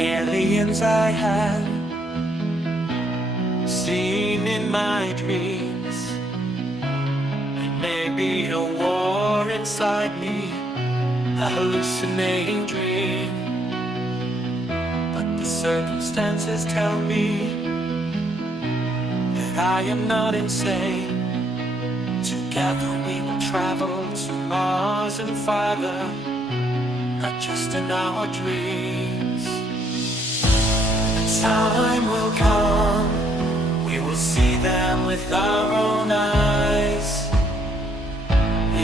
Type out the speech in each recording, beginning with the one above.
aliens I had seen in my dreams. It may be a war inside me, a hallucinating dream, but the circumstances tell me that I am not insane. Together we will travel to Mars and farther, not just in our dreams. The time will come, we will see them with our own eyes.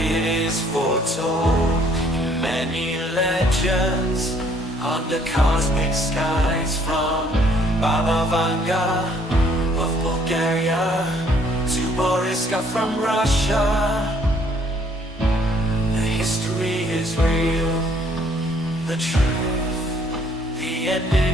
It is foretold in many legends under cosmic skies, from Baba Vanga of Bulgaria to Boriska from Russia. The history is real, the truth, the end